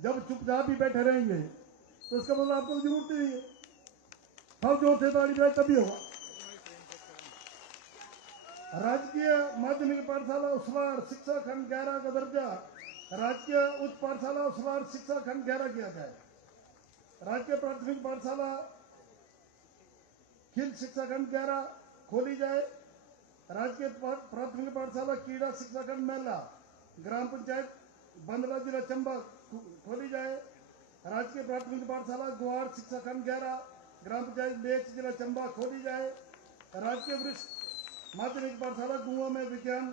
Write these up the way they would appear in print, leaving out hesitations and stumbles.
जब चुपचाप ही बैठे रहेंगे तो इसका मतलब आपको जरूरत नहीं है। सब जोर से ताली बजाए तभी होगा। राजकीय माध्यमिक पाठशाला उसवार शिक्षा खंड 11 का दर्जा राजकीय उच्च पाठशाला उसवार शिक्षा खंड 11 किया जाए। राजकीय प्राथमिक पाठशाला खिल शिक्षा खंड 11 खोली जाए। राजकीय प्राथमिक पाठशाला कीड़ा शिक्षा खंड मेला ग्राम पंचायत बंदला जिला चंबा खोली जाए। राजकीय प्राथमिक पाठशाला गुआड़ शिक्षा खंड 11 ग्राम पंचायत लेच जिला चंबा खोली जाए। राजकीय वरिष्ठ माध्यमिक पाठशाला गुआ में विज्ञान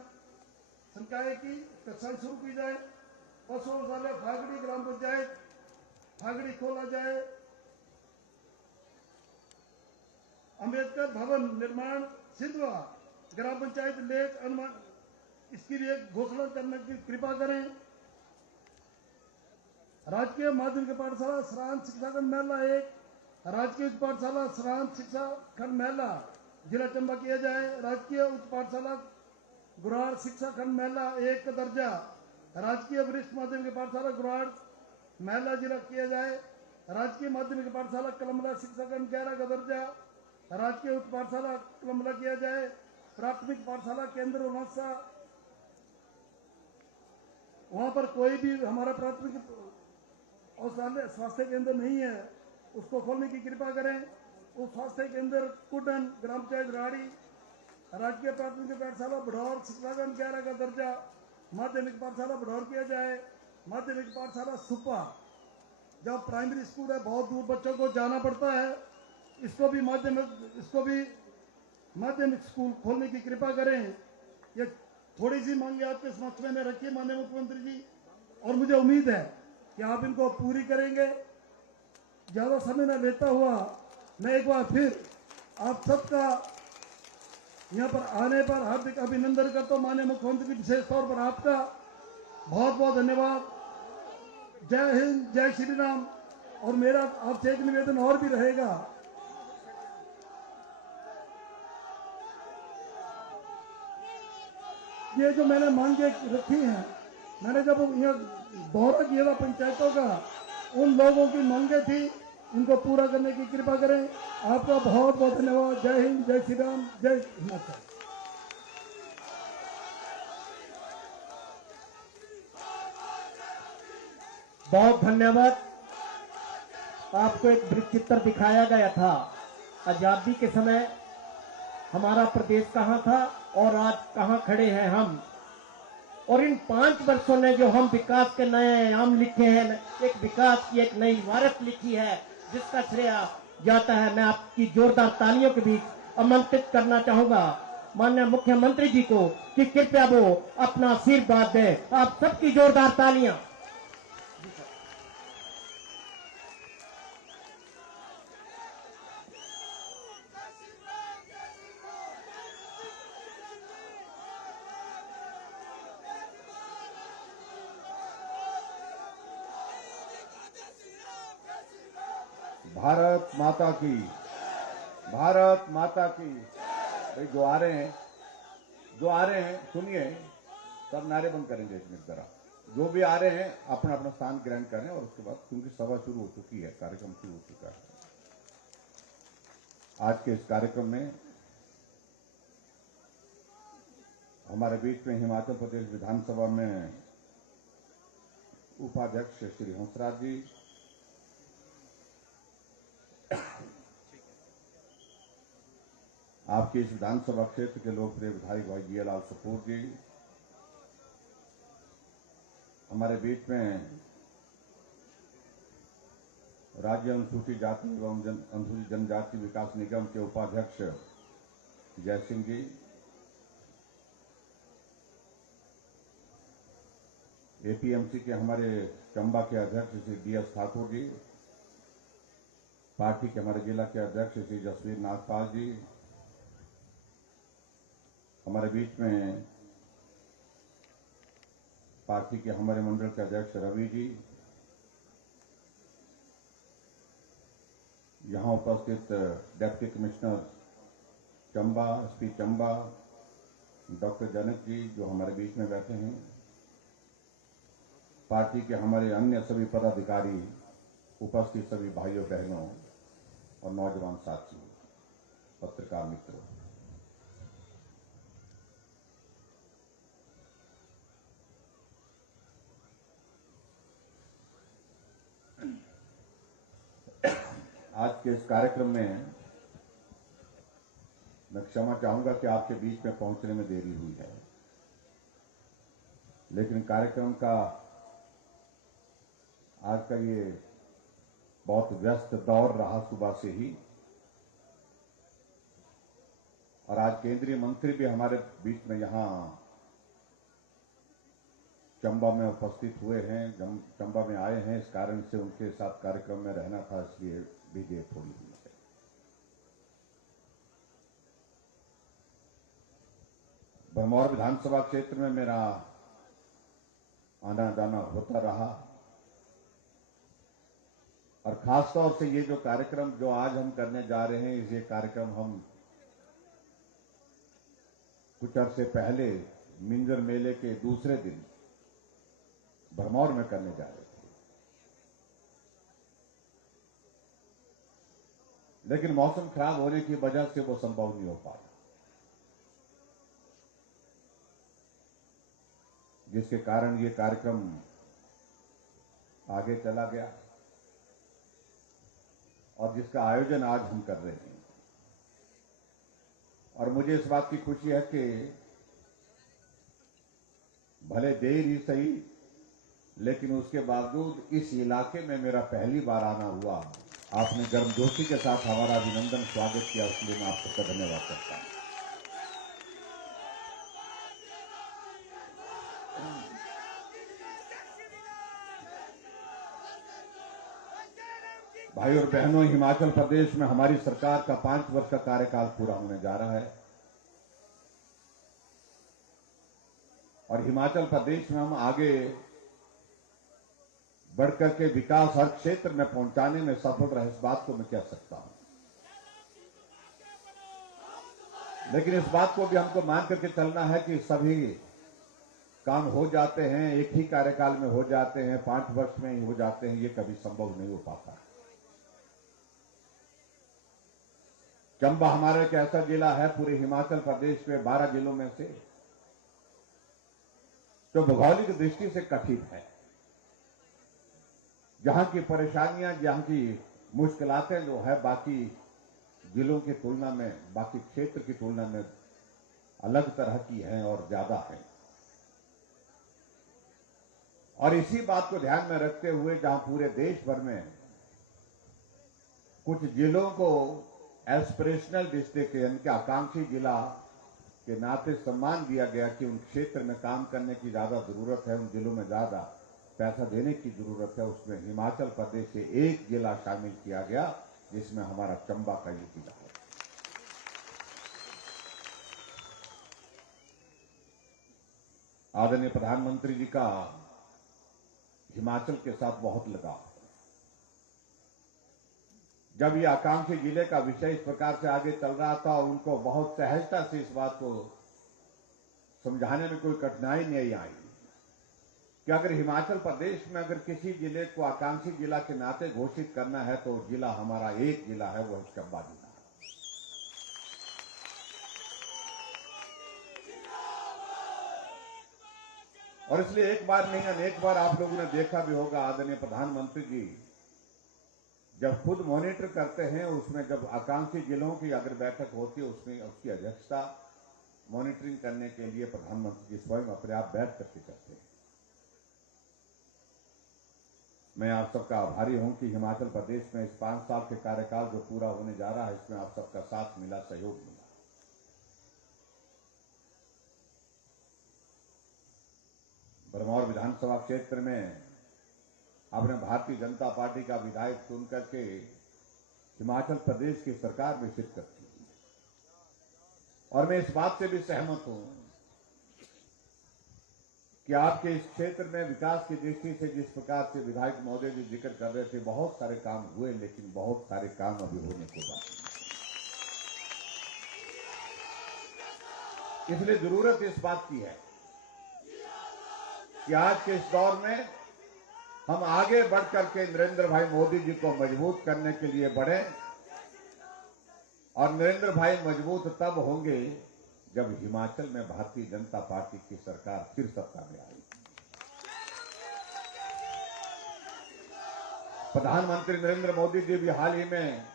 संकाय की कक्षाएं शुरू की जाए। पशु औषधालय फागड़ी ग्राम पंचायत फागड़ी खोला जाए। अम्बेडकर भवन निर्माण सिंधवा ग्राम पंचायत लेख अनुमान इसके लिए घोषणा करने की कृपा करें। राजकीय माध्यमिक पाठशाला सरांत शिक्षा खंड मेला 1 राजकीय उच्च पाठशाला सरांत शिक्षा खंड मेला जिला चंबा किया जाए। राजकीय उच्च पाठशाला गुराड़ शिक्षा खंड मेला 1 का दर्जा राजकीय वरिष्ठ माध्यमिक पाठशाला गुराड़ मेला जिला किया जाए। राजकीय माध्यमिक पाठशाला कलमला शिक्षा खंड 11 का दर्जा राजकीय उच्च पाठशाला कलमला किया जाए। प्राथमिक पाठशाला केंद्र उनासा वहां पर कोई भी हमारा प्राथमिक औषधालय स्वास्थ्य केंद्र नहीं है, उसको खोलने की कृपा करें। उस स्वास्थ्य केंद्र कुटन ग्राम पंचायत राड़ी। राजकीय प्राथमिक पाठशाला बढ़ौर शिक्षा खंड 11 का दर्जा माध्यमिक पाठशाला बढ़ौर किया जाए। माध्यमिक पाठशाला सुपा जब प्राइमरी स्कूल है, बहुत दूर बच्चों को जाना पड़ता है, इसको भी माध्यमिक स्कूल खोलने की कृपा करें। ये थोड़ी सी मांगे आपके समक्ष में रखी माननीय मुख्यमंत्री जी, और मुझे उम्मीद है कि आप इनको पूरी करेंगे। ज्यादा समय न लेता हुआ मैं एक बार फिर आप सबका यहाँ पर आने पर हार्दिक अभिनंदन करता हूँ। माननीय मुख्यमंत्री विशेष तौर पर आपका बहुत बहुत धन्यवाद। जय हिंद, जय श्री राम। और मेरा आपसे एक निवेदन और भी रहेगा, ये जो मैंने मांगे रखी हैं, मैंने जब यहाँ दौरा किया था पंचायतों का, उन लोगों की मांगे थी, इनको पूरा करने की कृपा करें। आपका बहुत बहुत धन्यवाद। जय हिंद, जय श्री राम, जय हिमाचल। बहुत धन्यवाद। आपको एक वृत्त चित्र दिखाया गया था, आजादी के समय हमारा प्रदेश कहाँ था और आज कहाँ खड़े हैं हम। और इन 5 वर्षों ने जो हम विकास के नए आयाम लिखे हैं, एक विकास की एक नई इमारत लिखी है, जिसका श्रेय जाता है। मैं आपकी जोरदार तालियों के बीच आमंत्रित करना चाहूंगा माननीय मुख्यमंत्री जी को कि कृपया वो अपना आशीर्वाद दें। आप सबकी जोरदार तालियां। भारत माता की, भारत माता की। भाई जो आ रहे हैं सुनिए, सब नारे बंद करेंगे एक मिनट जरा। जो भी आ रहे हैं अपना अपना स्थान ग्रहण करें, और उसके बाद क्योंकि सभा शुरू हो चुकी है, कार्यक्रम शुरू हो चुका है। आज के इस कार्यक्रम में हमारे बीच में हिमाचल प्रदेश विधानसभा में उपाध्यक्ष श्री हंसराज जी, आपके इस विधानसभा क्षेत्र के लोकप्रिय विधायक भाई जी लाल कपूर जी, हमारे बीच में राज्य अनुसूचित जाति एवं अनुसूचित जनजाति विकास निगम के उपाध्यक्ष जय सिंह जी, एपीएमसी के हमारे चंबा के अध्यक्ष श्री डीएस ठाकुर जी, पार्टी के हमारे जिला के अध्यक्ष श्री जसवीर नागपाल जी, हमारे बीच में पार्टी के हमारे मंडल के अध्यक्ष रवि जी, यहां उपस्थित deputy commissioner Chamba, SP Chamba doctor Janak ji जो हमारे बीच में बैठे हैं, पार्टी के हमारे अन्य सभी पदाधिकारी, उपस्थित सभी भाइयों बहनों और नौजवान साथियों, पत्रकार मित्रों, आज के इस कार्यक्रम में मैं क्षमा चाहूंगा कि आपके बीच में पहुंचने में देरी हुई है, लेकिन कार्यक्रम का आज का ये बहुत व्यस्त दौर रहा सुबह से ही, और आज केंद्रीय मंत्री भी हमारे बीच में यहां चंबा में उपस्थित हुए हैं, चंबा में आए हैं। इस कारण से उनके साथ कार्यक्रम में रहना था, इसलिए भी देर थोड़ी हुई है। भरमौर विधानसभा क्षेत्र में मेरा आना जाना होता रहा, और खासतौर से ये जो कार्यक्रम जो आज हम करने जा रहे हैं, ये कार्यक्रम हम कुछ अर्से पहले मिंजर मेले के दूसरे दिन भरमौर में करने जा रहे थे, लेकिन मौसम खराब होने की वजह से वो संभव नहीं हो पाया, जिसके कारण ये कार्यक्रम आगे चला गया और जिसका आयोजन आज हम कर रहे हैं। और मुझे इस बात की खुशी है कि भले देर ही सही, लेकिन उसके बावजूद इस इलाके में मेरा पहली बार आना हुआ। आपने गर्मजोशी के साथ हमारा अभिनंदन स्वागत किया, उसके लिए मैं आप सबका धन्यवाद करता हूं। भाई और बहनों, हिमाचल प्रदेश में हमारी सरकार का 5 वर्ष का कार्यकाल पूरा होने जा रहा है, और हिमाचल प्रदेश में हम आगे बढ़कर के विकास हर क्षेत्र में पहुंचाने में सफल रहे, इस बात को मैं कह सकता हूं। लेकिन इस बात को भी हमको मान करके चलना है कि सभी काम हो जाते हैं, एक ही कार्यकाल में हो जाते हैं, 5 वर्ष में ही हो जाते हैं, ये कभी संभव नहीं हो पाता। चंबा हमारा एक ऐसा जिला है पूरे हिमाचल प्रदेश में 12 जिलों में से जो भौगोलिक दृष्टि से कठिन है, जहां की परेशानियां, जहां की मुश्किलातें जो है बाकी जिलों की तुलना में, बाकी क्षेत्र की तुलना में अलग तरह की हैं और ज्यादा हैं। और इसी बात को ध्यान में रखते हुए जहां पूरे देश भर में कुछ जिलों को एस्पिरेशनल डिस्ट्रिक्ट यानी कि आकांक्षी जिला के नाते सम्मान दिया गया कि उन क्षेत्र में काम करने की ज्यादा जरूरत है, उन जिलों में ज्यादा पैसा देने की जरूरत है, उसमें हिमाचल प्रदेश से एक जिला शामिल किया गया, जिसमें हमारा चंबा का ये जिला है। आदरणीय प्रधानमंत्री जी का हिमाचल के साथ बहुत लगाव है। जब ये आकांक्षी जिले का विषय इस प्रकार से आगे चल रहा था और उनको बहुत सहजता से इस बात को समझाने में कोई कठिनाई नहीं आई कि अगर हिमाचल प्रदेश में अगर किसी जिले को आकांक्षी जिला के नाते घोषित करना है तो जिला हमारा एक जिला है, वो चंबा जिला है। और इसलिए एक बार नहीं अनेक बार आप लोगों ने देखा भी होगा, आदरणीय प्रधानमंत्री जी जब खुद मॉनिटर करते हैं, उसमें जब आकांक्षी जिलों की अगर बैठक होती है उसमें उसकी अध्यक्षता मॉनिटरिंग करने के लिए प्रधानमंत्री जी स्वयं अपने आप बैठ करके करते हैं। मैं आप सबका आभारी हूं कि हिमाचल प्रदेश में इस 5 साल के कार्यकाल जो पूरा होने जा रहा है, इसमें आप सबका साथ मिला, सहयोग मिला। भरमौर विधानसभा क्षेत्र में आपने भारतीय जनता पार्टी का विधायक चुन करके हिमाचल प्रदेश की सरकार में शिरकत की, और मैं इस बात से भी सहमत हूं कि आपके इस क्षेत्र में विकास की दृष्टि से जिस प्रकार से विधायक महोदय जी जिक्र कर रहे थे, बहुत सारे काम हुए, लेकिन बहुत सारे काम अभी होने को बाकी है। इसलिए जरूरत इस बात की है कि आज के इस दौर में हम आगे बढ़ करके नरेंद्र भाई मोदी जी को मजबूत करने के लिए बढ़े। और नरेंद्र भाई मजबूत तब होंगे जब हिमाचल में भारतीय जनता पार्टी की सरकार फिर सत्ता में आएगी। प्रधानमंत्री नरेंद्र मोदी जी भी हाल ही में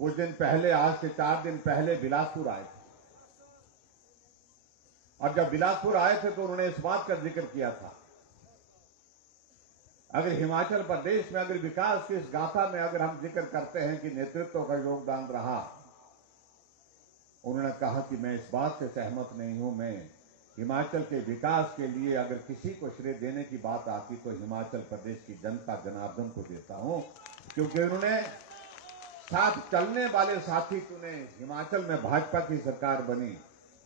कुछ दिन पहले, आज से 4 दिन पहले बिलासपुर आए थे। और जब बिलासपुर आए थे तो उन्होंने इस बात का जिक्र किया था, अगर हिमाचल प्रदेश में अगर विकास की इस गाथा में अगर हम जिक्र करते हैं कि नेतृत्व का योगदान रहा, उन्होंने कहा कि मैं इस बात से सहमत नहीं हूं। मैं हिमाचल के विकास के लिए अगर किसी को श्रेय देने की बात आती तो हिमाचल प्रदेश की जनता जनार्दन को देता हूं, क्योंकि उन्होंने साथ चलने वाले साथी चुने। हिमाचल में भाजपा की सरकार बनी।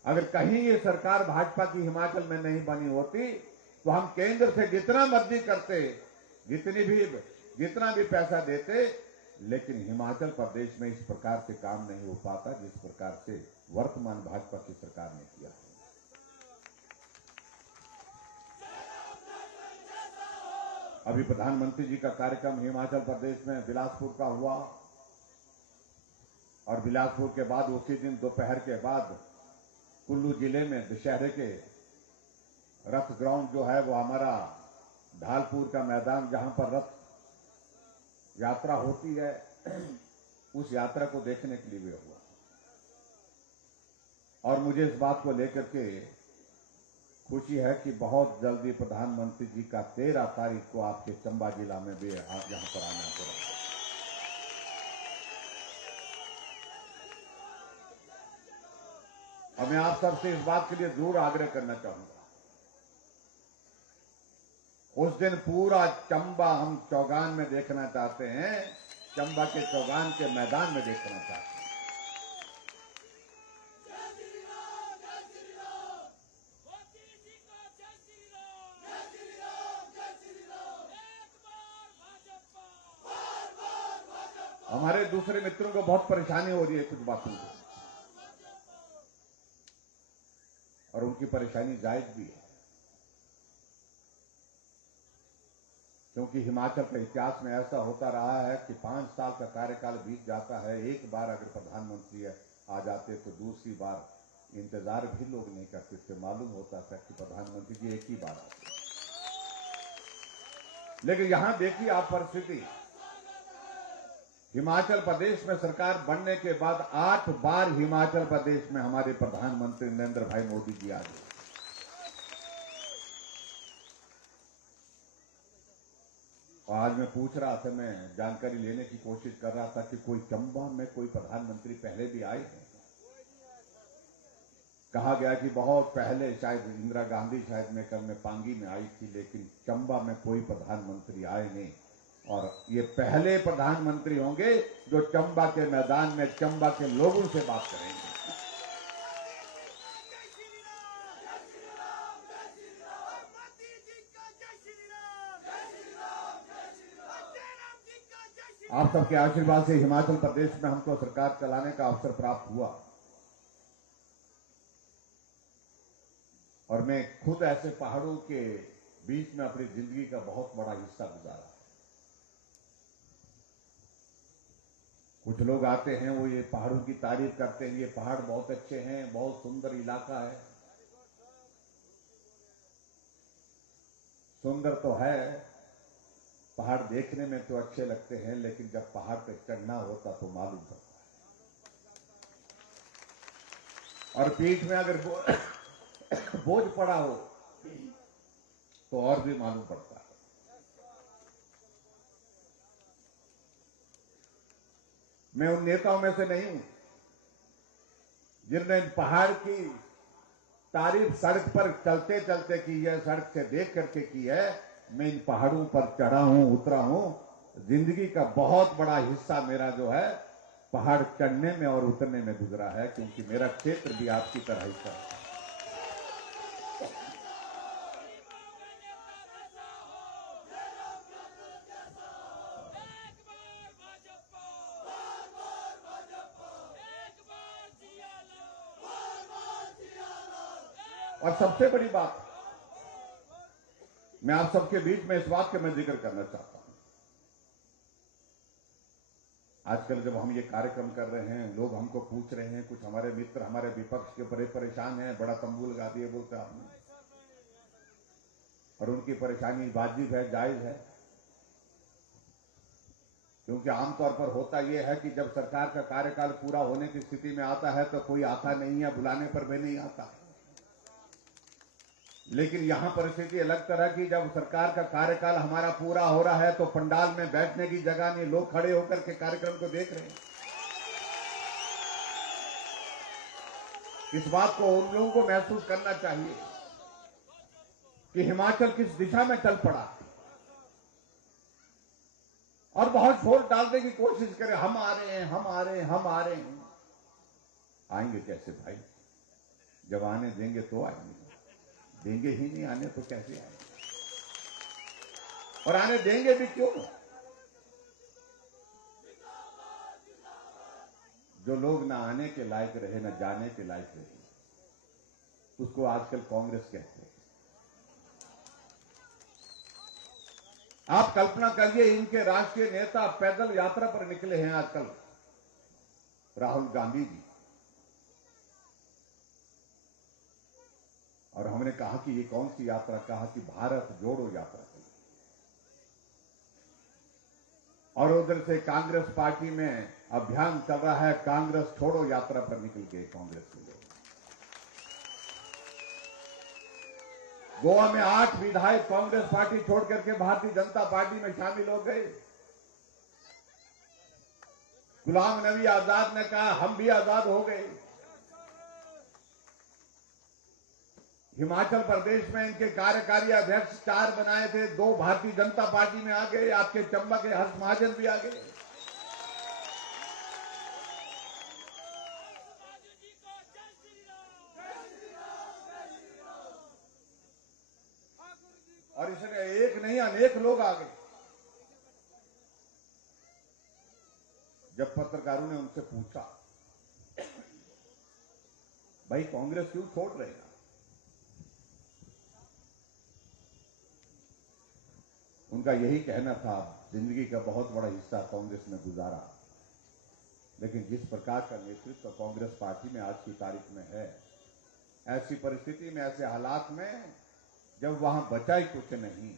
अगर कहीं ये सरकार भाजपा की हिमाचल में नहीं बनी होती तो हम केंद्र से जितना मर्जी करते, जितना भी पैसा देते, लेकिन हिमाचल प्रदेश में इस प्रकार से काम नहीं हो पाता जिस प्रकार से वर्तमान भाजपा की सरकार ने किया है। अभी प्रधानमंत्री जी का कार्यक्रम हिमाचल प्रदेश में बिलासपुर का हुआ और बिलासपुर के बाद उसी दिन दोपहर के बाद कुल्लू जिले में दशहरे के रथ ग्राउंड जो है वो हमारा ढालपुर का मैदान जहां पर रथ यात्रा होती है, उस यात्रा को देखने के लिए भी हुआ। और मुझे इस बात को लेकर के खुशी है कि बहुत जल्दी प्रधानमंत्री जी का 13 तारीख को आपके चंबा जिला में भी यहां पर आना हो रहा है। और मैं आप सबसे इस बात के लिए जरूर आग्रह करना चाहूंगा, उस दिन पूरा चंबा हम चौगान में देखना चाहते हैं, चंबा के चौगान के मैदान में देखना चाहते हैं। हमारे दूसरे मित्रों को बहुत परेशानी हो रही है कुछ बातों को, और उनकी परेशानी जायज भी है, क्योंकि हिमाचल के इतिहास में ऐसा होता रहा है कि 5 साल का कार्यकाल बीत जाता है, एक बार अगर प्रधानमंत्री आ जाते तो दूसरी बार इंतजार भी लोग नहीं करते थे। मालूम होता था कि प्रधानमंत्री जी एक ही बार आते। लेकिन यहां देखिए आप परिस्थिति, हिमाचल प्रदेश में सरकार बनने के बाद 8 बार हिमाचल प्रदेश में हमारे प्रधानमंत्री नरेंद्र भाई मोदी जी आ गए। आज मैं पूछ रहा था, मैं जानकारी लेने की कोशिश कर रहा था कि कोई चंबा में कोई प्रधानमंत्री पहले भी आए हैं। कहा गया कि बहुत पहले शायद इंदिरा गांधी शायद में पांगी में आई थी, लेकिन चंबा में कोई प्रधानमंत्री आए नहीं। और ये पहले प्रधानमंत्री होंगे जो चंबा के मैदान में चंबा के लोगों से बात करेंगे। आप सबके आशीर्वाद से हिमाचल प्रदेश में हमको सरकार चलाने का अवसर प्राप्त हुआ, और मैं खुद ऐसे पहाड़ों के बीच में अपनी जिंदगी का बहुत बड़ा हिस्सा गुजारा। कुछ लोग आते हैं, वो ये पहाड़ों की तारीफ करते हैं, ये पहाड़ बहुत अच्छे हैं, बहुत सुंदर इलाका है। सुंदर तो है, पहाड़ देखने में तो अच्छे लगते हैं, लेकिन जब पहाड़ पे चढ़ना होता तो मालूम पड़ता है। और पीठ में अगर बोझ पड़ा हो तो और भी मालूम पड़ता है। मैं उन नेताओं में से नहीं हूं जिन्होंने पहाड़ की तारीफ सड़क पर चलते चलते की है, सड़क से देख करके की है। मैं इन पहाड़ों पर चढ़ा हूं, उतरा हूं। जिंदगी का बहुत बड़ा हिस्सा मेरा जो है पहाड़ चढ़ने में और उतरने में गुजरा है, क्योंकि मेरा क्षेत्र भी आपकी तरह ही है। और सबसे बड़ी बात, मैं आप सबके बीच में इस बात का मैं जिक्र करना चाहता हूं। आजकल जब हम ये कार्यक्रम कर रहे हैं, लोग हमको पूछ रहे हैं, कुछ हमारे मित्र हमारे विपक्ष के बड़े परेशान हैं, बड़ा तंबू लगा दिए बोलते आपने, और उनकी परेशानी वाजिब है, जायज है। क्योंकि आमतौर पर होता यह है कि जब सरकार का कार्यकाल पूरा होने की स्थिति में आता है तो कोई आता नहीं है, बुलाने पर भी नहीं आता। लेकिन यहां परिस्थिति अलग तरह की, जब सरकार का कार्यकाल हमारा पूरा हो रहा है तो पंडाल में बैठने की जगह नहीं, लोग खड़े होकर के कार्यक्रम को देख रहे हैं। इस बात को उन लोगों को महसूस करना चाहिए कि हिमाचल किस दिशा में चल पड़ा, और बहुत शोर डालने की कोशिश करें, हम आ रहे हैं, हम आ रहे हैं, हम आ रहे हैं। आएंगे कैसे भाई? जब आने देंगे तो आएंगे, देंगे ही नहीं आने तो कैसे आएंगे? और आने देंगे भी क्यों? जो लोग ना आने के लायक रहे, ना जाने के लायक रहे, उसको आजकल कांग्रेस कहते हैं। आप कल्पना करिए, इनके राष्ट्रीय नेता पैदल यात्रा पर निकले हैं आजकल, राहुल गांधी जी, और हमने कहा कि ये कौन सी यात्रा? कहा कि भारत जोड़ो यात्रा करिए। और उधर से कांग्रेस पार्टी में अभियान चल रहा है, कांग्रेस छोड़ो यात्रा पर निकल गए कांग्रेस के लोग। गोवा में 8 विधायक कांग्रेस पार्टी छोड़ करके भारतीय जनता पार्टी में शामिल हो गए। गुलाम नबी आजाद ने कहा हम भी आजाद हो गए। हिमाचल प्रदेश में इनके कार्यकारी अध्यक्ष 4 बनाए थे, 2 भारतीय जनता पार्टी में आ गए। आपके चंबा के हर्ष महाजन भी आ गए। और इसमें एक नहीं अनेक लोग आ गए। जब पत्रकारों ने उनसे पूछा, भाई कांग्रेस क्यों छोड़ रहे हैं? उनका यही कहना था, जिंदगी का बहुत बड़ा हिस्सा कांग्रेस में गुजारा, लेकिन जिस प्रकार का नेतृत्व कांग्रेस पार्टी में आज की तारीख में है, ऐसी परिस्थिति में, ऐसे हालात में, जब वहां बचा ही कुछ नहीं,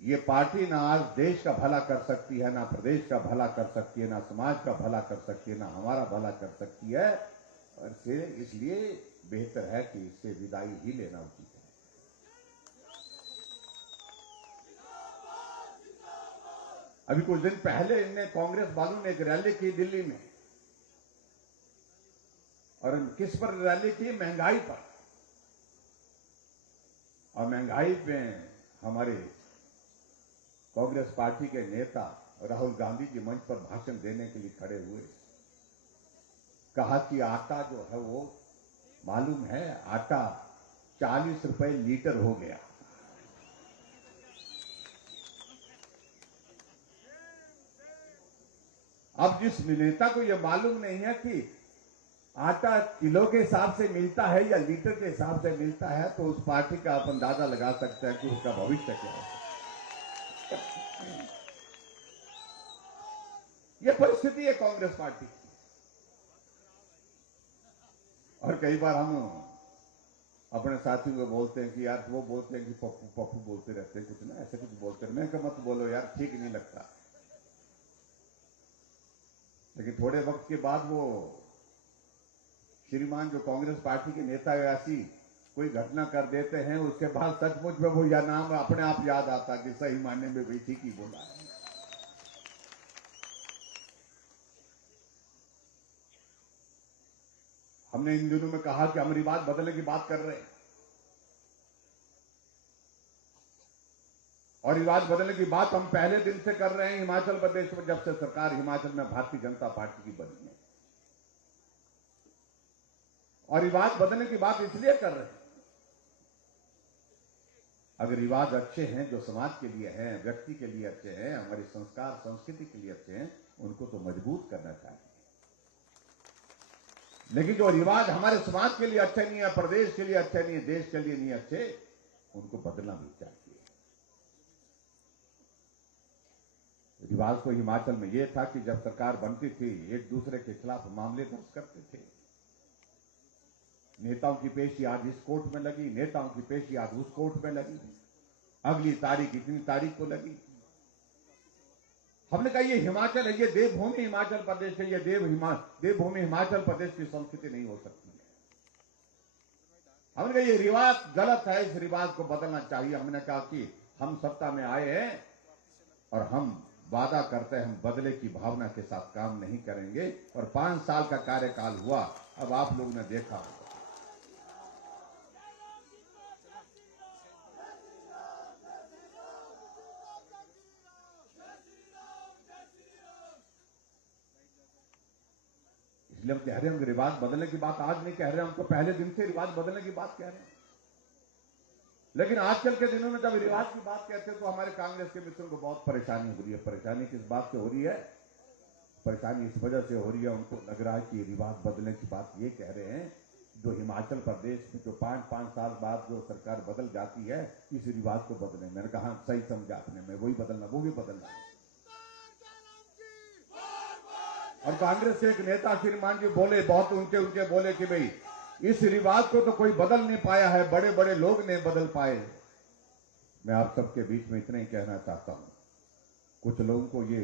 ये पार्टी ना आज देश का भला कर सकती है, ना प्रदेश का भला कर सकती है, ना समाज का भला कर सकती है, ना हमारा भला कर सकती है। और इसलिए बेहतर है कि इससे विदाई ही लेना उचित है। अभी कुछ दिन पहले इनने कांग्रेस वालों ने एक रैली की दिल्ली में, और किस पर रैली की? महंगाई पर। और महंगाई में हमारे कांग्रेस पार्टी के नेता राहुल गांधी जी मंच पर भाषण देने के लिए खड़े हुए। कहा कि आटा जो है वो, मालूम है, आटा 40 रुपए लीटर हो गया। अब जिस नेता को यह मालूम नहीं है कि आटा किलो के हिसाब से मिलता है या लीटर के हिसाब से मिलता है, तो उस पार्टी का आप अंदाजा लगा सकते हैं कि उसका भविष्य क्या है। यह परिस्थिति है कांग्रेस पार्टी की। और कई बार हम अपने साथियों को बोलते हैं कि यार, वो बोलते हैं कि पप्पू पप्पू बोलते रहते हैं, कुछ ना ऐसे कुछ बोलते हैं। मैं कहा मत बोलो यार, ठीक नहीं लगता। लेकिन थोड़े वक्त के बाद वो श्रीमान जो कांग्रेस पार्टी के नेता ऐसी कोई घटना कर देते हैं, उसके बाद सचमुच में वो यह नाम अपने आप याद आता कि सही मायने में भी ठीक ही बोला है। हमने इन दिनों में कहा कि हम रिवाज बदलने की बात कर रहे हैं, और रिवाज बदलने की बात हम पहले दिन से कर रहे हैं हिमाचल प्रदेश में, जब से सरकार हिमाचल में भारतीय जनता पार्टी की बनी है। और रिवाज बदलने की बात इसलिए कर रहे हैं, अगर रिवाज अच्छे हैं, जो समाज के लिए हैं, व्यक्ति के लिए अच्छे हैं, हमारी संस्कार संस्कृति के लिए अच्छे हैं, उनको तो मजबूत करना चाहिए। लेकिन जो रिवाज हमारे समाज के लिए अच्छे नहीं है, प्रदेश के लिए अच्छे नहीं है, देश के लिए नहीं अच्छे, उनको बदलना भी चाहिए। रिवाज तो हिमाचल में यह था कि जब सरकार बनती थी एक दूसरे के खिलाफ मामले दर्ज करते थे। नेताओं की पेशी आज इस कोर्ट में लगी, नेताओं की पेशी आज उस कोर्ट में लगी, अगली तारीख इतनी तारीख को लगी। हमने कहा ये हिमाचल है, ये देवभूमि हिमाचल प्रदेश है, ये देवभूमि हिमाचल प्रदेश की संस्कृति नहीं हो सकती है। हमने कहा ये रिवाज गलत है, इस रिवाज को बदलना चाहिए। हमने कहा कि हम सत्ता में आए हैं और हम वादा करते हैं हम बदले की भावना के साथ काम नहीं करेंगे। और 5 साल का कार्यकाल हुआ, अब आप लोगों ने देखा होगा इसलिए हम कह रहे हैं हम रिवाज बदलने की बात आज नहीं कह रहे हैं, हम तो पहले दिन से रिवाज बदलने की बात कह रहे हैं। लेकिन आजकल के दिनों में जब रिवाज की बात कहते हैं तो हमारे कांग्रेस के मित्रों को बहुत परेशानी हो रही है। परेशानी किस बात से हो रही है? परेशानी इस वजह से हो रही है, उनको लग रहा है कि रिवाज बदलने की बात ये कह रहे हैं जो हिमाचल प्रदेश में जो 5-5 साल बाद जो सरकार बदल जाती है इस रिवाज को बदले। मैंने कहा सही समझा आपने, मैं वही बदलना वो भी बदलना। और कांग्रेस के एक नेता श्रीमान जी बोले, बहुत उनके बोले कि भाई इस रिवाज को तो कोई बदल नहीं पाया है, बड़े बड़े लोग नहीं बदल पाए। मैं आप सबके बीच में इतना ही कहना चाहता हूं, कुछ लोगों को ये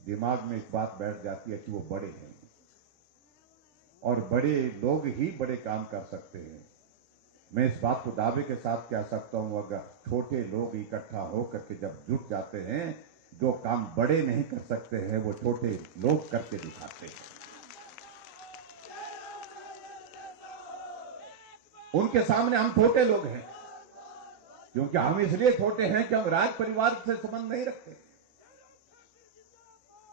दिमाग में इस बात बैठ जाती है कि वो बड़े हैं और बड़े लोग ही बड़े काम कर सकते हैं। मैं इस बात को दावे के साथ कह सकता हूं, अगर छोटे लोग इकट्ठा होकर के जब जुट जाते हैं, जो काम बड़े नहीं कर सकते हैं वो छोटे लोग करके दिखाते हैं। उनके सामने हम छोटे लोग हैं, क्योंकि हम इसलिए छोटे हैं कि हम राज परिवार से संबंध नहीं रखते।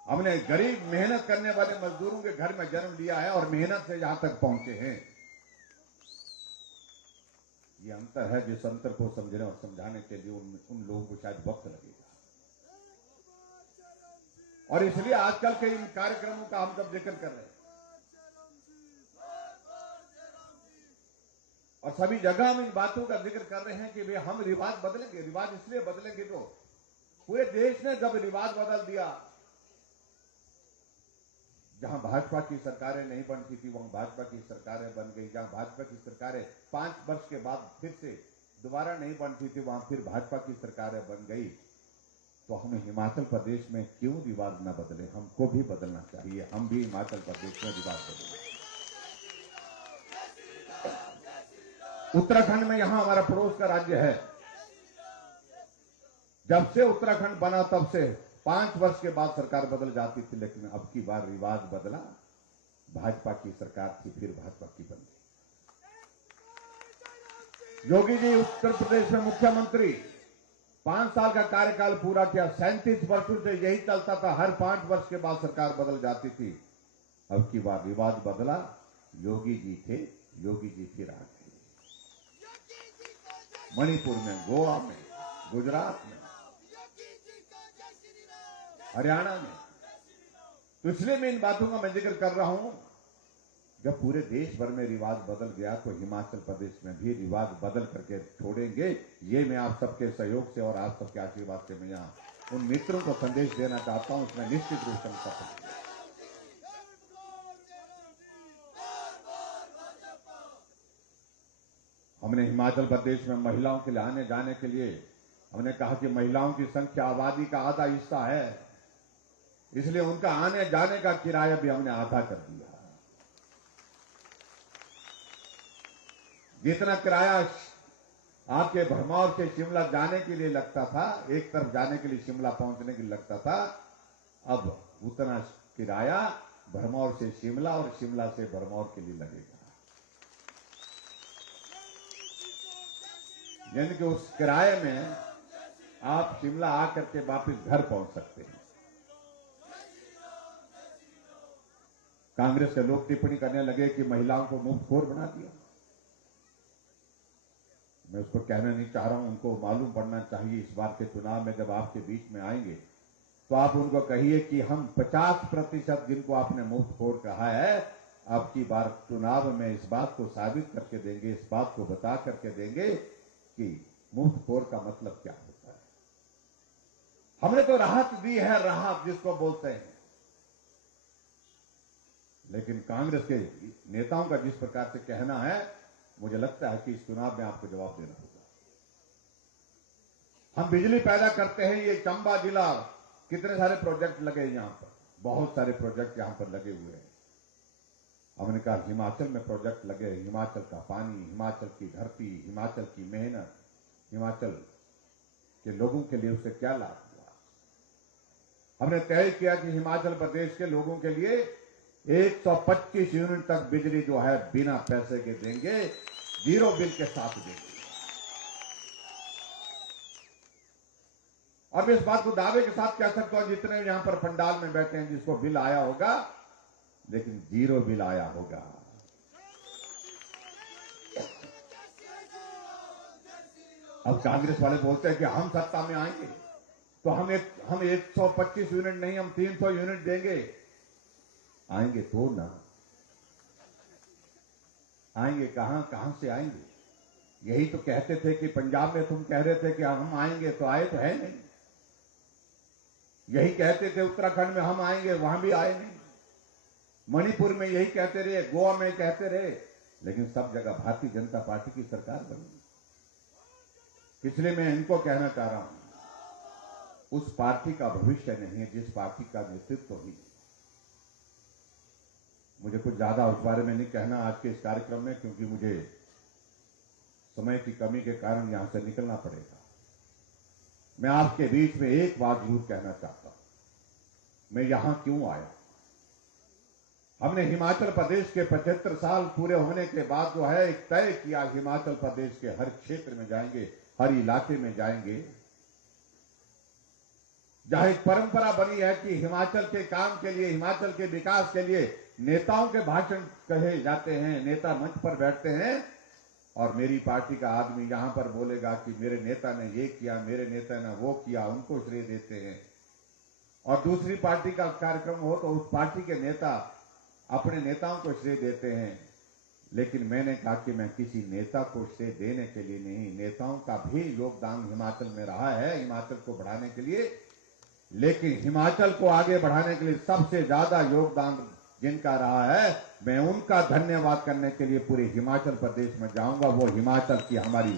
हमने गरीब मेहनत करने वाले मजदूरों के घर में जन्म लिया है और मेहनत से यहां तक पहुंचे हैं। ये अंतर है, जिस अंतर को समझने और समझाने के लिए उन लोगों को शायद वक्त लगेगा। और इसलिए आजकल के इन कार्यक्रमों का हम सब जिक्र कर रहे हैं और सभी जगह हम इन बातों का जिक्र कर रहे हैं कि भाई हम रिवाज बदलेंगे। रिवाज इसलिए बदलेंगे तो पूरे देश ने जब रिवाज बदल दिया, जहां भाजपा की सरकारें नहीं बनती थी वहां भाजपा की सरकारें बन गई। जहां भाजपा की सरकारें 5 वर्ष के बाद फिर से दोबारा नहीं बनती थी वहां फिर भाजपा की सरकारें बन गई। तो हमें हिमाचल प्रदेश में क्यों रिवाज न बदले? हमको भी बदलना चाहिए, हम भी हिमाचल प्रदेश में रिवाज बदलें। उत्तराखंड में यहां हमारा पड़ोस का राज्य है, जब से उत्तराखंड बना तब से 5 वर्ष के बाद सरकार बदल जाती थी, लेकिन अब की बार रिवाज बदला। भाजपा की सरकार थी, फिर भाजपा की बन गई। योगी जी उत्तर प्रदेश में मुख्यमंत्री, 5 साल का कार्यकाल पूरा किया। 37 वर्षों से यही चलता था, हर 5 वर्ष के बाद सरकार बदल जाती थी। अब की बार रिवाज बदला, योगी जी थे, योगी जी फिर आ गए। मणिपुर में, गोवा में, गुजरात में, हरियाणा में। तो इसलिए मैं इन बातों का मैं जिक्र कर रहा हूं। जब पूरे देश भर में रिवाज बदल गया तो हिमाचल प्रदेश में भी रिवाज बदल करके छोड़ेंगे। ये मैं आप सबके सहयोग से और आप सबके आशीर्वाद से मैं यहाँ उन मित्रों को संदेश देना चाहता हूं, इसमें निश्चित रूप से हम सफल। हमने हिमाचल प्रदेश में महिलाओं के लिए आने जाने के लिए हमने कहा कि महिलाओं की संख्या आबादी का आधा हिस्सा है, इसलिए उनका आने जाने का किराया भी हमने आधा कर दिया। जितना किराया आपके भरमौर से शिमला जाने के लिए लगता था, एक तरफ जाने के लिए शिमला पहुंचने के लिए लगता था, अब उतना किराया भरमौर से शिमला और शिमला से भरमौर के लिए लगेगा। यानी कि उस किराए में आप शिमला आकर के वापस घर पहुंच सकते हैं। कांग्रेस के लोग टिप्पणी करने लगे कि महिलाओं को मुफ्तखोर बना दिया। मैं उसको कहना नहीं चाह रहा हूं, उनको मालूम पड़ना चाहिए। इस बार के चुनाव में जब आपके बीच में आएंगे तो आप उनको कहिए कि हम 50% जिनको आपने मुफ्तखोर कहा है, अब की बार चुनाव में इस बात को साबित करके देंगे, इस बात को बता करके देंगे कि मुफ्तखोर का मतलब क्या होता है। हमने तो राहत दी है, राहत जिसको बोलते हैं, लेकिन कांग्रेस के नेताओं का जिस प्रकार से कहना है, मुझे लगता है कि इस चुनाव में आपको जवाब देना होगा। हम बिजली पैदा करते हैं, ये चंबा जिला कितने सारे प्रोजेक्ट लगे यहां पर, बहुत सारे प्रोजेक्ट यहां पर लगे हुए हैं। हमने कहा हिमाचल में प्रोजेक्ट लगे, हिमाचल का पानी, हिमाचल की धरती, हिमाचल की मेहनत, हिमाचल के लोगों के लिए उससे क्या लाभ हुआ। हमने तय किया कि हिमाचल प्रदेश के लोगों के लिए 125 यूनिट तक बिजली जो है बिना पैसे के देंगे, जीरो बिल के साथ देंगे। और मैं इस बात को दावे के साथ कह सकता हूं, जितने यहां पर पंडाल में बैठे हैं, जिसको बिल आया होगा, लेकिन जीरो बिल आया होगा। अब कांग्रेस वाले बोलते हैं कि हम सत्ता में आएंगे तो हम 125 यूनिट नहीं, हम 300 यूनिट देंगे। आएंगे तो ना, आएंगे कहां से आएंगे। यही तो कहते थे कि पंजाब में तुम कह रहे थे कि हम आएंगे, तो आए तो है नहीं। यही कहते थे उत्तराखंड में हम आएंगे, वहां भी आए नहीं। मणिपुर में यही कहते रहे, गोवा में कहते रहे, लेकिन सब जगह भारतीय जनता पार्टी की सरकार बनी। इसलिए मैं इनको कहना चाह रहा हूं, उस पार्टी का भविष्य नहीं है जिस पार्टी का नेतृत्व ही। मुझे कुछ ज्यादा उस बारे में नहीं कहना आज के इस कार्यक्रम में, क्योंकि मुझे समय की कमी के कारण यहां से निकलना पड़ेगा। मैं आपके बीच में एक बात जरूर कहना चाहता हूं, मैं यहां क्यों आया। हमने हिमाचल प्रदेश के 75 साल पूरे होने के बाद जो है एक तय किया, हिमाचल प्रदेश के हर क्षेत्र में जाएंगे, हर इलाके में जाएंगे। जहां एक परंपरा बनी है कि हिमाचल के काम के लिए, हिमाचल के विकास के लिए नेताओं के भाषण कहे जाते हैं, नेता मंच पर बैठते हैं और मेरी पार्टी का आदमी यहां पर बोलेगा कि मेरे नेता ने ये किया, मेरे नेता ने वो किया, उनको श्रेय देते हैं। और दूसरी पार्टी का कार्यक्रम हो तो उस पार्टी के नेता अपने नेताओं को श्रेय देते हैं। लेकिन मैंने कहा कि मैं किसी नेता को श्रेय देने के लिए नहीं, नेताओं का भी योगदान हिमाचल में रहा है हिमाचल को बढ़ाने के लिए, लेकिन हिमाचल को आगे बढ़ाने के लिए सबसे ज्यादा योगदान जिनका रहा है, मैं उनका धन्यवाद करने के लिए पूरे हिमाचल प्रदेश में जाऊंगा। वो हिमाचल की हमारी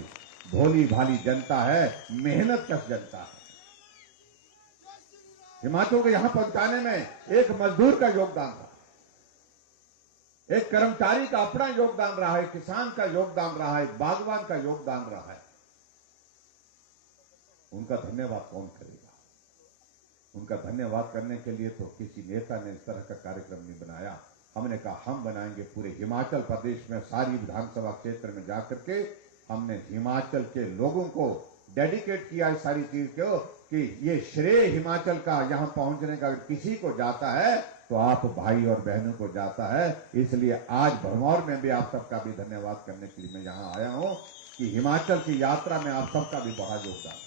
भोली भाली जनता है, मेहनत कश जनता है। हिमाचल को यहां पहुंचाने में एक मजदूर का योगदान था, एक कर्मचारी का अपना योगदान रहा है, किसान का योगदान रहा है, बागवान का योगदान रहा है। उनका धन्यवाद कौन करेगा। उनका धन्यवाद करने के लिए तो किसी नेता ने इस तरह का कार्यक्रम नहीं बनाया। हमने कहा हम बनाएंगे पूरे हिमाचल प्रदेश में, सारी विधानसभा क्षेत्र में जाकर के हमने हिमाचल के लोगों को डेडिकेट किया इस सारी चीज को, कि ये श्रेय हिमाचल का यहां पहुंचने का किसी को जाता है तो आप भाई और बहनों को जाता है। इसलिए आज भरमौर में भी आप सबका भी धन्यवाद करने के लिए मैं यहां आया हूं कि हिमाचल की यात्रा में आप सबका भी बड़ा योगदान रहा।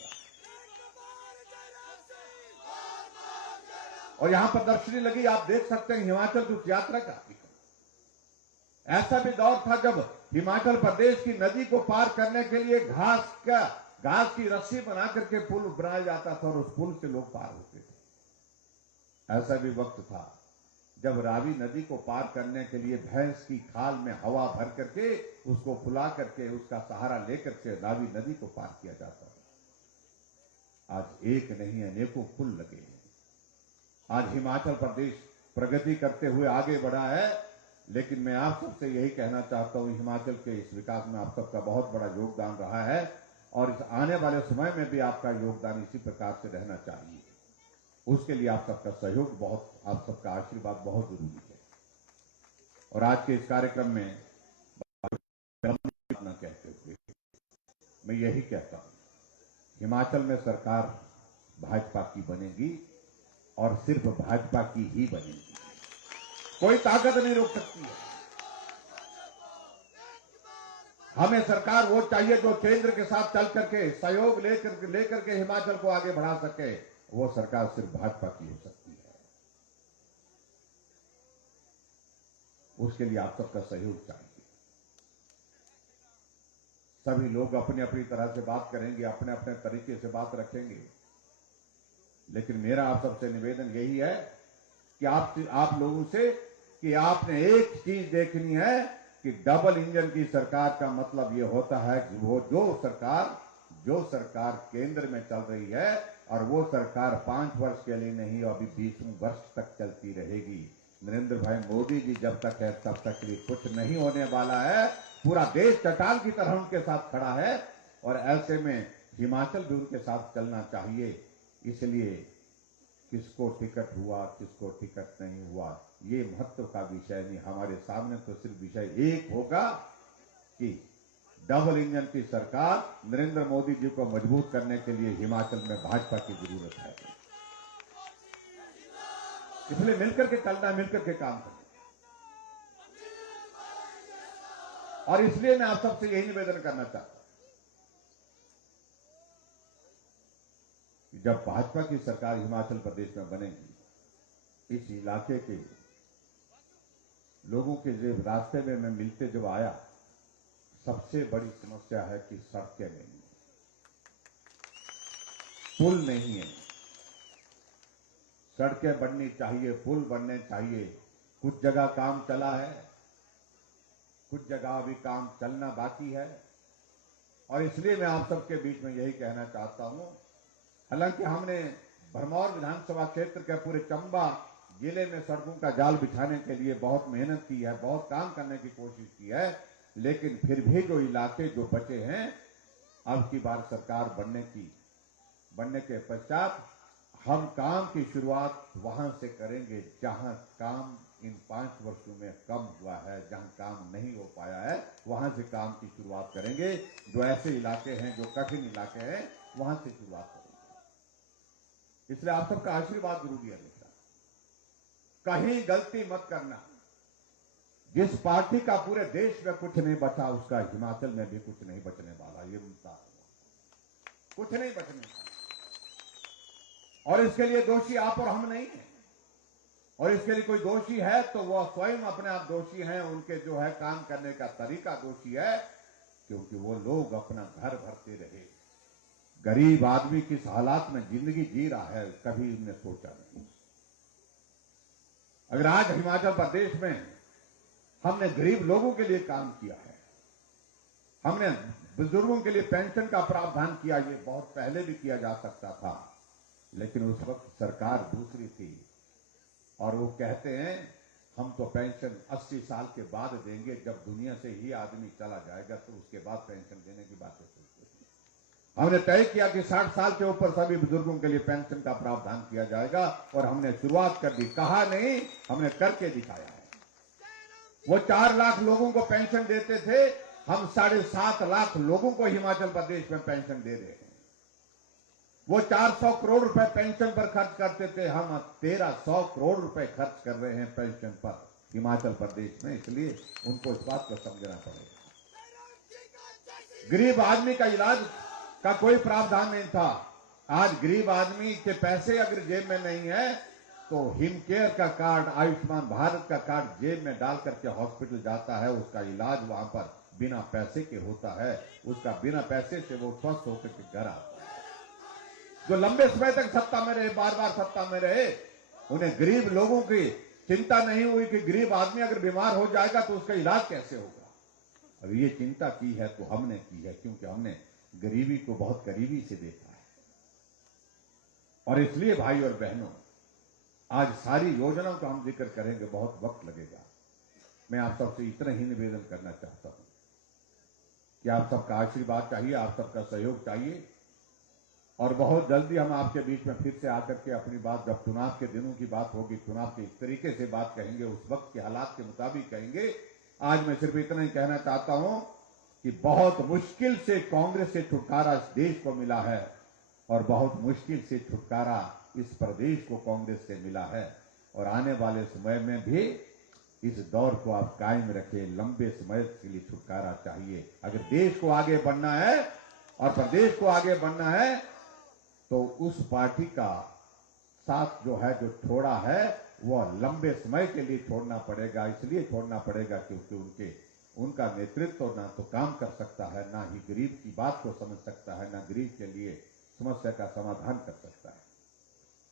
और यहां प्रदर्शनी लगी, आप देख सकते हैं हिमाचल की उस यात्रा का। ऐसा भी दौर था जब हिमाचल प्रदेश की नदी को पार करने के लिए घास की रस्सी बना करके पुल बनाया जाता था और उस पुल से लोग पार होते थे। ऐसा भी वक्त था जब रावी नदी को पार करने के लिए भैंस की खाल में हवा भर करके उसको फुला करके उसका सहारा लेकर के रावी नदी को पार किया जाता था। आज एक नहीं अनेकों पुल लगे हैं। आज हिमाचल प्रदेश प्रगति करते हुए आगे बढ़ा है, लेकिन मैं आप सबसे यही कहना चाहता हूं, हिमाचल के इस विकास में आप सबका बहुत बड़ा योगदान रहा है और इस आने वाले समय में भी आपका योगदान इसी प्रकार से रहना चाहिए। उसके लिए आप सबका सहयोग बहुत, आप सबका आशीर्वाद बहुत जरूरी है। और आज के इस कार्यक्रम में कहते हुए मैं यही कहता हूं, हिमाचल में सरकार भाजपा की बनेगी और सिर्फ भाजपा की ही बनेगी, कोई ताकत नहीं रोक सकती है। हमें सरकार वो चाहिए जो केंद्र के साथ चल करके सहयोग लेकर के हिमाचल को आगे बढ़ा सके। वो सरकार सिर्फ भाजपा की हो सकती है। उसके लिए आप सबका सहयोग चाहिए। सभी लोग अपनी अपनी तरह से बात करेंगे, अपने अपने तरीके से बात रखेंगे, लेकिन मेरा आप सबसे निवेदन यही है कि आप लोगों से कि आपने एक चीज देखनी है कि डबल इंजन की सरकार का मतलब ये होता है कि वो जो सरकार केंद्र में चल रही है और वो सरकार 5 वर्ष के लिए नहीं, अभी 20 वर्ष तक चलती रहेगी। नरेंद्र भाई मोदी जी जब तक है तब तक भी कुछ नहीं होने वाला है। पूरा देश चट्टान की तरह उनके साथ खड़ा है और ऐसे में हिमाचल भी उनके साथ चलना चाहिए। इसलिए किसको टिकट हुआ, किसको टिकट नहीं हुआ, ये महत्व का विषय नहीं। हमारे सामने तो सिर्फ विषय एक होगा कि डबल इंजन की सरकार नरेंद्र मोदी जी को मजबूत करने के लिए हिमाचल में भाजपा की जरूरत है। इसलिए मिलकर के चलना, मिलकर के काम करना। और इसलिए मैं आप सबसे यही निवेदन करना चाहता हूं कि जब भाजपा की सरकार हिमाचल प्रदेश में बनेगी, इस इलाके के लोगों के जब रास्ते में मैं मिलते जब आया, सबसे बड़ी समस्या है कि सड़कें नहीं है, पुल नहीं है। सड़कें बननी चाहिए, पुल बनने चाहिए। कुछ जगह काम चला है, कुछ जगह अभी काम चलना बाकी है। और इसलिए मैं आप सबके बीच में यही कहना चाहता हूं, हालांकि हमने भरमौर विधानसभा क्षेत्र के पूरे चंबा जिले में सड़कों का जाल बिछाने के लिए बहुत मेहनत की है, बहुत काम करने की कोशिश की है, लेकिन फिर भी जो इलाके जो बचे हैं, अब की बार सरकार बनने के पश्चात हम काम की शुरुआत वहां से करेंगे जहां काम इन 5 वर्षों में कम हुआ है, जहां काम नहीं हो पाया है, वहां से काम की शुरुआत करेंगे। जो ऐसे इलाके हैं, जो कठिन इलाके हैं, वहां से शुरुआत करेंगे। इसलिए आप सबका आशीर्वाद जरूरी है मित्र। कहीं गलती मत करना। जिस पार्टी का पूरे देश में कुछ नहीं बचा, उसका हिमाचल में भी कुछ नहीं बचने वाला। ये मुद्दा कुछ नहीं बचने वाला, और इसके लिए दोषी आप और हम नहीं है। और इसके लिए कोई दोषी है तो वह स्वयं अपने आप दोषी हैं। उनके जो है काम करने का तरीका दोषी है, क्योंकि वो लोग अपना घर भरते रहे। गरीब आदमी किस हालात में जिंदगी जी रहा है, कभी उन्हें सोचा नहीं। अगर आज हिमाचल प्रदेश में हमने गरीब लोगों के लिए काम किया है, हमने बुजुर्गों के लिए पेंशन का प्रावधान किया, ये बहुत पहले भी किया जा सकता था, लेकिन उस वक्त सरकार दूसरी थी। और वो कहते हैं हम तो पेंशन 80 साल के बाद देंगे, जब दुनिया से ही आदमी चला जाएगा तो उसके बाद पेंशन देने की बातें सोचते थे। हमने तय किया कि 60 साल के ऊपर सभी बुजुर्गों के लिए पेंशन का प्रावधान किया जाएगा, और हमने शुरुआत कर दी। कहा नहीं, हमने करके दिखाया है। वो 4 लाख लोगों को पेंशन देते थे, हम 7.5 लाख लोगों को हिमाचल प्रदेश में पेंशन दे रहे हैं। वो 400 करोड़ रुपए पेंशन पर खर्च करते थे, हम 1300 करोड़ रुपए खर्च कर रहे हैं पेंशन पर हिमाचल प्रदेश में। इसलिए उनको इस बात को समझना पड़ेगा। गरीब आदमी का इलाज का कोई प्रावधान नहीं था। आज गरीब आदमी के पैसे अगर जेब में नहीं है तो हिमकेयर का कार्ड, आयुष्मान भारत का कार्ड जेब में डाल करके हॉस्पिटल जाता है, उसका इलाज वहां पर बिना पैसे के होता है, उसका बिना पैसे से वो स्वस्थ होकर के घर आता है। जो लंबे समय तक सत्ता में रहे, बार बार सत्ता में रहे, उन्हें गरीब लोगों की चिंता नहीं हुई कि गरीब आदमी अगर बीमार हो जाएगा तो उसका इलाज कैसे होगा। अब ये चिंता की है तो हमने की है, क्योंकि हमने गरीबी को बहुत करीबी से देखा है। और इसलिए भाई और बहनों, आज सारी योजनाओं का हम जिक्र करेंगे, बहुत वक्त लगेगा। मैं आप सबसे इतना ही निवेदन करना चाहता हूं कि आप सबका आशीर्वाद चाहिए, आप सबका सहयोग चाहिए, और बहुत जल्दी हम आपके बीच में फिर से आकर के अपनी बात, जब चुनाव के दिनों की बात होगी, चुनाव के इस तरीके से बात कहेंगे, उस वक्त के हालात के मुताबिक कहेंगे। आज मैं सिर्फ इतना ही कहना चाहता हूं कि बहुत मुश्किल से कांग्रेस से छुटकारा इस देश को मिला है, और बहुत मुश्किल से छुटकारा इस प्रदेश को कांग्रेस से मिला है। और आने वाले समय में भी इस दौर को आप कायम रखें। लंबे समय के लिए छुटकारा चाहिए। अगर देश को आगे बढ़ना है और प्रदेश को आगे बढ़ना है तो उस पार्टी का साथ जो है, जो छोड़ा है, वह लंबे समय के लिए छोड़ना पड़ेगा। इसलिए छोड़ना पड़ेगा क्योंकि उनके उनका नेतृत्व ना तो काम कर सकता है, ना ही गरीब की बात को समझ सकता है, ना गरीब के लिए समस्या का समाधान कर सकता है।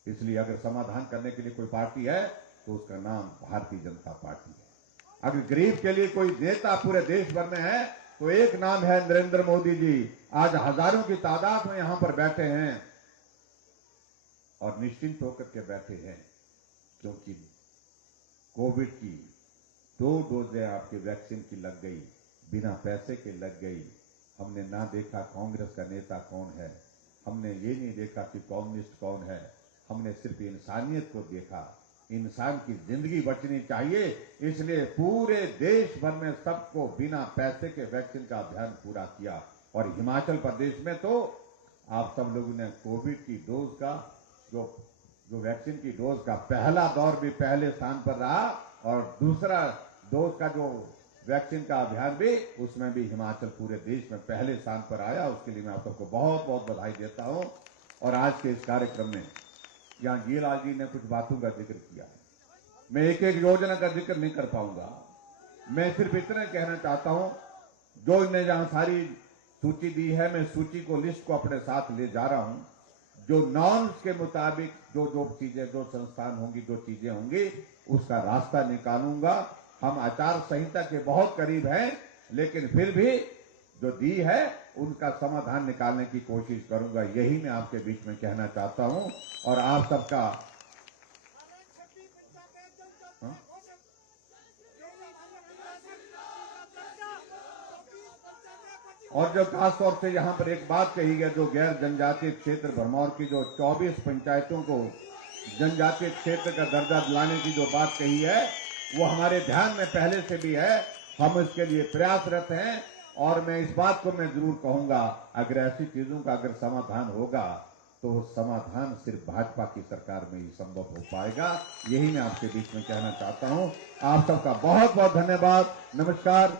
इसलिए अगर समाधान करने के लिए कोई पार्टी है तो उसका नाम भारतीय जनता पार्टी है। अगर गरीब के लिए कोई नेता पूरे देश भर में है तो एक नाम है नरेंद्र मोदी जी। आज हजारों की तादाद में यहां पर बैठे हैं और निश्चिंत होकर के बैठे हैं, क्योंकि कोविड की 2 डोजें आपके वैक्सीन की लग गई, बिना पैसे के लग गई। हमने ना देखा कांग्रेस का नेता कौन है, हमने ये नहीं देखा कि कम्युनिस्ट कौन है, हमने सिर्फ इंसानियत को देखा। इंसान की जिंदगी बचनी चाहिए, इसलिए पूरे देश भर में सबको बिना पैसे के वैक्सीन का अभियान पूरा किया। और हिमाचल प्रदेश में तो आप सब लोगों ने कोविड की डोज का जो वैक्सीन की डोज का पहला दौर भी पहले स्थान पर रहा और दूसरा डोज का जो वैक्सीन का अभियान भी, उसमें भी हिमाचल पूरे देश में पहले स्थान पर आया। उसके लिए मैं आप सबको बहुत बहुत बधाई देता हूं। और आज के इस कार्यक्रम में यहाँ गीलाल जी ने कुछ बातों का जिक्र किया, मैं एक एक योजना का जिक्र नहीं कर पाऊंगा। मैं सिर्फ इतना कहना चाहता हूं, जो इन्हें जहां सारी सूची दी है, मैं सूची को लिस्ट को अपने साथ ले जा रहा हूं। जो नॉर्म्स के मुताबिक जो जो चीजें, जो संस्थान होंगी, जो चीजें होंगी, उसका रास्ता निकालूंगा। हम आचार संहिता के बहुत करीब हैं, लेकिन फिर भी जो दी है उनका समाधान निकालने की कोशिश करूंगा। यही मैं आपके बीच में कहना चाहता हूं। और आप सबका और जो खासतौर से यहाँ पर एक बात कही है, जो गैर जनजातीय क्षेत्र भरमौर की जो 24 पंचायतों को जनजातीय क्षेत्र का दर्जा दिलाने की जो बात कही है, वो हमारे ध्यान में पहले से भी है। हम इसके लिए प्रयासरत हैं और मैं इस बात को मैं जरूर कहूंगा, अगर ऐसी चीजों का अगर समाधान होगा तो वो समाधान सिर्फ भाजपा की सरकार में ही संभव हो पाएगा। यही मैं आपके बीच में कहना चाहता हूं। आप सबका बहुत बहुत धन्यवाद। नमस्कार।